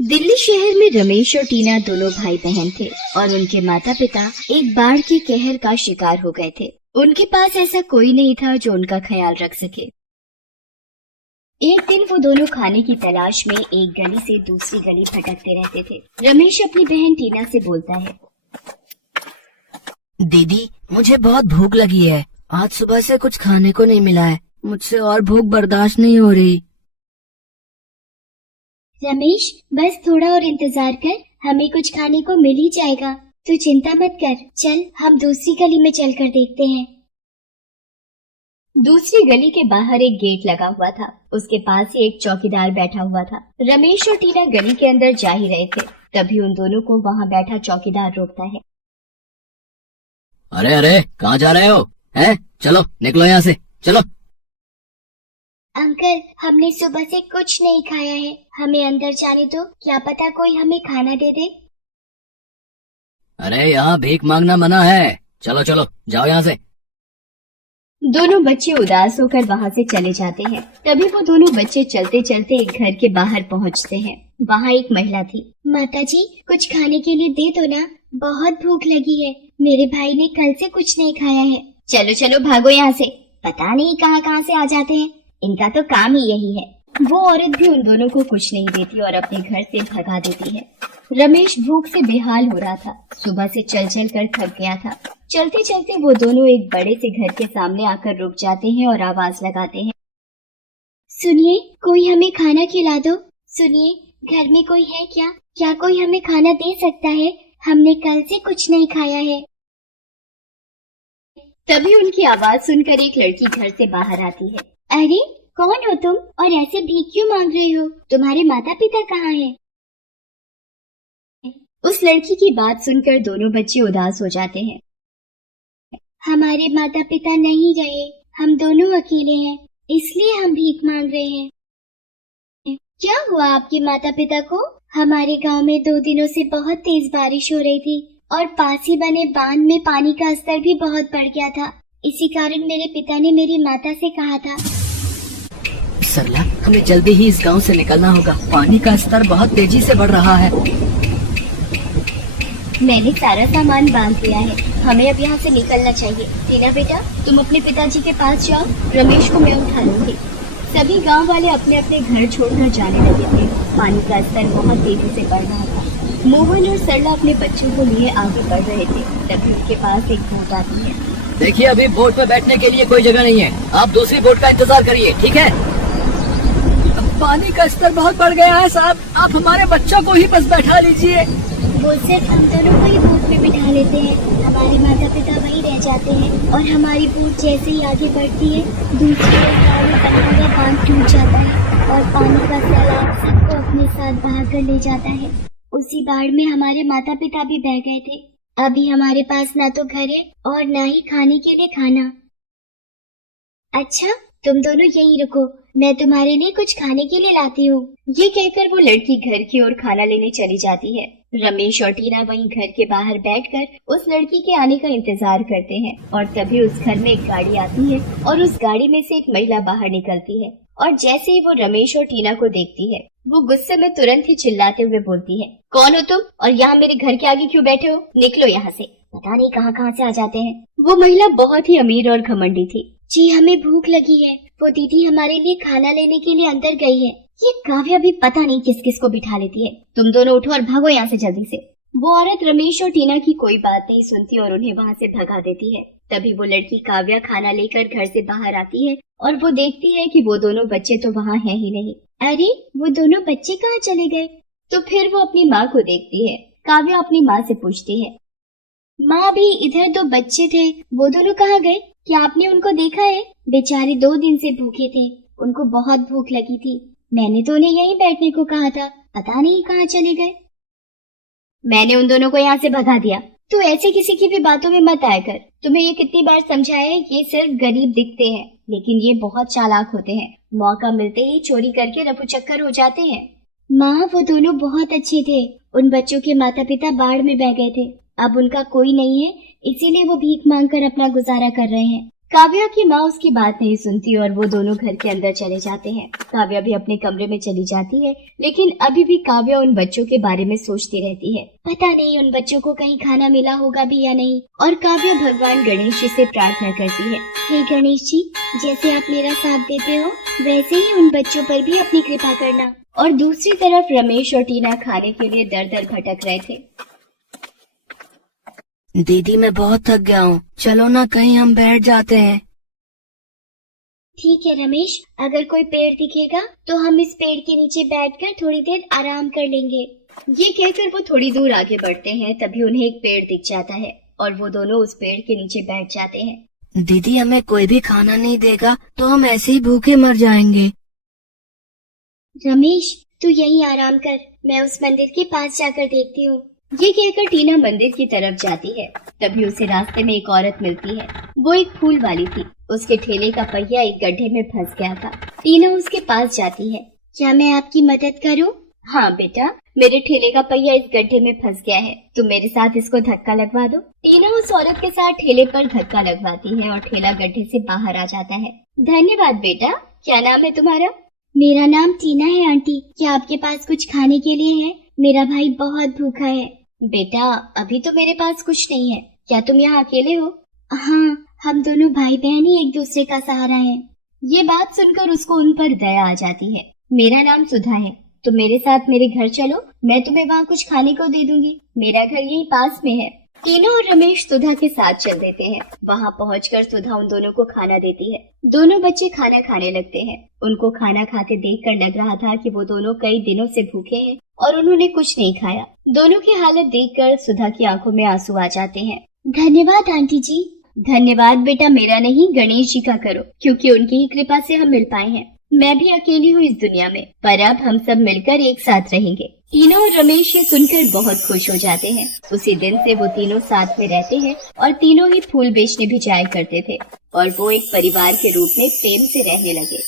दिल्ली शहर में रमेश और टीना दोनों भाई बहन थे और उनके माता पिता एक बाढ़ के कहर का शिकार हो गए थे। उनके पास ऐसा कोई नहीं था जो उनका ख्याल रख सके। एक दिन वो दोनों खाने की तलाश में एक गली से दूसरी गली भटकते रहते थे। रमेश अपनी बहन टीना से बोलता है, दीदी, मुझे बहुत भूख लगी है। आज सुबह से कुछ खाने को नहीं मिला है। मुझसे और भूख बर्दाश्त नहीं हो रही। रमेश, बस थोड़ा और इंतजार कर, हमें कुछ खाने को मिल ही जाएगा। तू चिंता मत कर, चल हम दूसरी गली में चलकर देखते हैं। दूसरी गली के बाहर एक गेट लगा हुआ था। उसके पास ही एक चौकीदार बैठा हुआ था। रमेश और टीना गली के अंदर जा ही रहे थे, तभी उन दोनों को वहाँ बैठा चौकीदार रोकता है। अरे अरे, कहाँ जा रहे हो? हैं? चलो निकलो यहाँ से, चलो। अंकल, हमने सुबह से कुछ नहीं खाया है, हमें अंदर जाने दो, क्या पता कोई हमें खाना दे दे। अरे यहाँ भीख मांगना मना है। चलो चलो, जाओ यहाँ से। दोनों बच्चे उदास होकर वहाँ से चले जाते हैं। तभी वो दोनों बच्चे चलते चलते एक घर के बाहर पहुँचते हैं। वहाँ एक महिला थी। माताजी, कुछ खाने के लिए दे दो ना, बहुत भूख लगी है। मेरे भाई ने कल से कुछ नहीं खाया है। चलो चलो भागो यहाँ से, पता नहीं कहाँ कहाँ से आ जाते हैं, इनका तो काम ही यही है। वो औरत भी उन दोनों को कुछ नहीं देती और अपने घर से भगा देती है। रमेश भूख से बेहाल हो रहा था। सुबह से चल चल कर थक गया था। चलते चलते वो दोनों एक बड़े से घर के सामने आकर रुक जाते हैं और आवाज लगाते हैं, सुनिए, कोई हमें खाना खिला दो। सुनिए, घर में कोई है क्या? क्या कोई हमें खाना दे सकता है? हमने कल से कुछ नहीं खाया है। तभी उनकी आवाज सुनकर एक लड़की घर से बाहर आती है। अरे, कौन हो तुम और ऐसे भीख क्यों मांग रहे हो? तुम्हारे माता पिता कहाँ हैं? उस लड़की की बात सुनकर दोनों बच्चे उदास हो जाते हैं। हमारे माता पिता नहीं रहे, हम दोनों अकेले हैं, इसलिए हम भीख मांग रहे हैं। क्या हुआ आपके माता पिता को? हमारे गांव में 2 दिनों से बहुत तेज बारिश हो रही थी और पास ही बने बांध में पानी का स्तर भी बहुत बढ़ गया था। इसी कारण मेरे पिता ने मेरी माता से कहा था, सरला, हमें जल्दी ही इस गांव से निकलना होगा। पानी का स्तर बहुत तेजी से बढ़ रहा है। मैंने सारा सामान बांध दिया है, हमें अब यहाँ से निकलना चाहिए। टीना बेटा, तुम अपने पिताजी के पास जाओ, रमेश को मैं उठा लूंगी। सभी गांव वाले अपने अपने घर छोड़कर जाने लगे थे। पानी का स्तर बहुत तेजी से बढ़ रहा था। मोहन और सरला अपने बच्चों को लिए आगे बढ़ रहे थे। तभी उनके पास एक बोट आती है। देखिए, अभी बोट में बैठने के लिए कोई जगह नहीं है, आप दूसरी बोट का इंतजार करिए, ठीक है? पानी का स्तर बहुत बढ़ गया है साहब, आप हमारे बच्चों को ही बस बैठा लीजिए। वो सिर्फ हम दोनों को ही बोट में बिठा लेते हैं, हमारे माता पिता वहीं रह जाते हैं और हमारी बोट जैसे ही आगे बढ़ती है, दूसरी ओर गाँव में बना हुआ बांध टूट जाता है और पानी का सैलाब सबको अपने साथ बहा कर ले जाता है। उसी बाढ़ में हमारे माता पिता भी बह गए थे। अभी हमारे पास ना तो घर है और ना ही खाने के लिए खाना। अच्छा, तुम दोनों यहीं रुको, मैं तुम्हारे लिए कुछ खाने के लिए लाती हूँ। ये कहकर वो लड़की घर की ओर खाना लेने चली जाती है। रमेश और टीना वहीं घर के बाहर बैठकर उस लड़की के आने का इंतजार करते हैं और तभी उस घर में एक गाड़ी आती है और उस गाड़ी में से एक महिला बाहर निकलती है और जैसे ही वो रमेश और टीना को देखती है, वो गुस्से में तुरंत ही चिल्लाते हुए बोलती है, कौन हो तुम और यहाँ मेरे घर के आगे क्यों बैठे हो? निकलो यहाँ से, पता नहीं कहाँ कहाँ से आ जाते हैं। वो महिला बहुत ही अमीर और घमंडी थी। जी, हमें भूख लगी है, वो दीदी हमारे लिए खाना लेने के लिए अंदर गई है। ये काव्या भी पता नहीं किस किस को बिठा लेती है। तुम दोनों उठो और भागो यहाँ से जल्दी से। वो औरत रमेश और टीना की कोई बात नहीं सुनती और उन्हें वहाँ से भगा देती है। तभी वो लड़की काव्या खाना लेकर घर से बाहर आती है और वो देखती है कि वो दोनों बच्चे तो वहाँ हैं ही नहीं। अरे, वो दोनों बच्चे कहाँ चले गए? तो फिर वो अपनी माँ को देखती है। काव्या अपनी माँ से पूछती है, माँ भी इधर 2 बच्चे थे, वो दोनों कहाँ गए? क्या आपने उनको देखा है? बेचारे 2 दिन से भूखे थे, उनको बहुत भूख लगी थी। मैंने तो उन्हें यहीं बैठने को कहा था, पता नहीं कहाँ चले गए। मैंने उन दोनों को यहाँ से भगा दिया। तो ऐसे किसी की भी बातों में मत आया कर। तुम्हें ये कितनी बार समझाया है, ये सिर्फ गरीब दिखते हैं, लेकिन ये बहुत चालाक होते हैं। मौका मिलते ही चोरी करके रफू चक्कर हो जाते हैं। माँ, वो दोनों बहुत अच्छे थे। उन बच्चों के माता पिता बाढ़ में बह गए थे, अब उनका कोई नहीं है, इसीलिए वो भीख मांगकर अपना गुजारा कर रहे हैं। काव्या की माँ उसकी बात नहीं सुनती और वो दोनों घर के अंदर चले जाते हैं। काव्या भी अपने कमरे में चली जाती है, लेकिन अभी भी काव्या उन बच्चों के बारे में सोचती रहती है। पता नहीं उन बच्चों को कहीं खाना मिला होगा भी या नहीं। और काव्या भगवान गणेश जी से प्रार्थना करती है, हे गणेश जी, जैसे आप मेरा साथ देते हो वैसे ही उन बच्चों पर भी अपनी कृपा करना। और दूसरी तरफ रमेश और टीना खाने के लिए दर दर भटक रहे थे। दीदी मैं बहुत थक गया हूँ, चलो ना कहीं हम बैठ जाते हैं। ठीक है रमेश, अगर कोई पेड़ दिखेगा तो हम इस पेड़ के नीचे बैठकर थोड़ी देर आराम कर लेंगे। ये कहकर वो थोड़ी दूर आगे बढ़ते हैं, तभी उन्हें एक पेड़ दिख जाता है और वो दोनों उस पेड़ के नीचे बैठ जाते हैं। दीदी हमें कोई भी खाना नहीं देगा तो हम ऐसे ही भूखे मर जाएंगे। रमेश तू यहीं आराम कर, मैं उस मंदिर के पास जाकर देखती हूँ। ये कहकर टीना मंदिर की तरफ जाती है। तभी उसे रास्ते में एक औरत मिलती है। वो एक फूल वाली थी। उसके ठेले का पहिया एक गड्ढे में फंस गया था। टीना उसके पास जाती है। क्या मैं आपकी मदद करूं? हाँ बेटा, मेरे ठेले का पहिया इस गड्ढे में फंस गया है, तुम मेरे साथ इसको धक्का लगवा दो। टीना उस औरत के साथ ठेले पर धक्का लगवाती है और ठेला गड्ढे से बाहर आ जाता है। धन्यवाद बेटा। क्या नाम है तुम्हारा? मेरा नाम टीना है आंटी। क्या आपके पास कुछ खाने के लिए है? मेरा भाई बहुत भूखा है। बेटा अभी तो मेरे पास कुछ नहीं है। क्या तुम यहाँ अकेले हो? हाँ, हम दोनों भाई बहन ही एक दूसरे का सहारा हैं। ये बात सुनकर उसको उन पर दया आ जाती है। मेरा नाम सुधा है, तुम मेरे साथ मेरे घर चलो, मैं तुम्हें वहाँ कुछ खाने को दे दूंगी। मेरा घर यही पास में है। टीना और रमेश सुधा के साथ चल देते हैं। वहाँ पहुंचकर सुधा उन दोनों को खाना देती है। दोनों बच्चे खाना खाने लगते हैं। उनको खाना खाते देखकर लग रहा था कि वो दोनों कई दिनों से भूखे हैं और उन्होंने कुछ नहीं खाया। दोनों की हालत देखकर सुधा की आंखों में आंसू आ जाते हैं। धन्यवाद आंटी जी। धन्यवाद बेटा मेरा नहीं, गणेश जी का करो, क्योंकि उनकी ही कृपा से हम मिल पाए हैं। मैं भी अकेली हूँ इस दुनिया में, पर अब हम सब मिलकर एक साथ रहेंगे। टीना और रमेश ये सुनकर बहुत खुश हो जाते हैं। उसी दिन से वो तीनों साथ में रहते हैं और तीनों ही फूल बेचने भी जाया करते थे और वो एक परिवार के रूप में प्रेम से रहने लगे।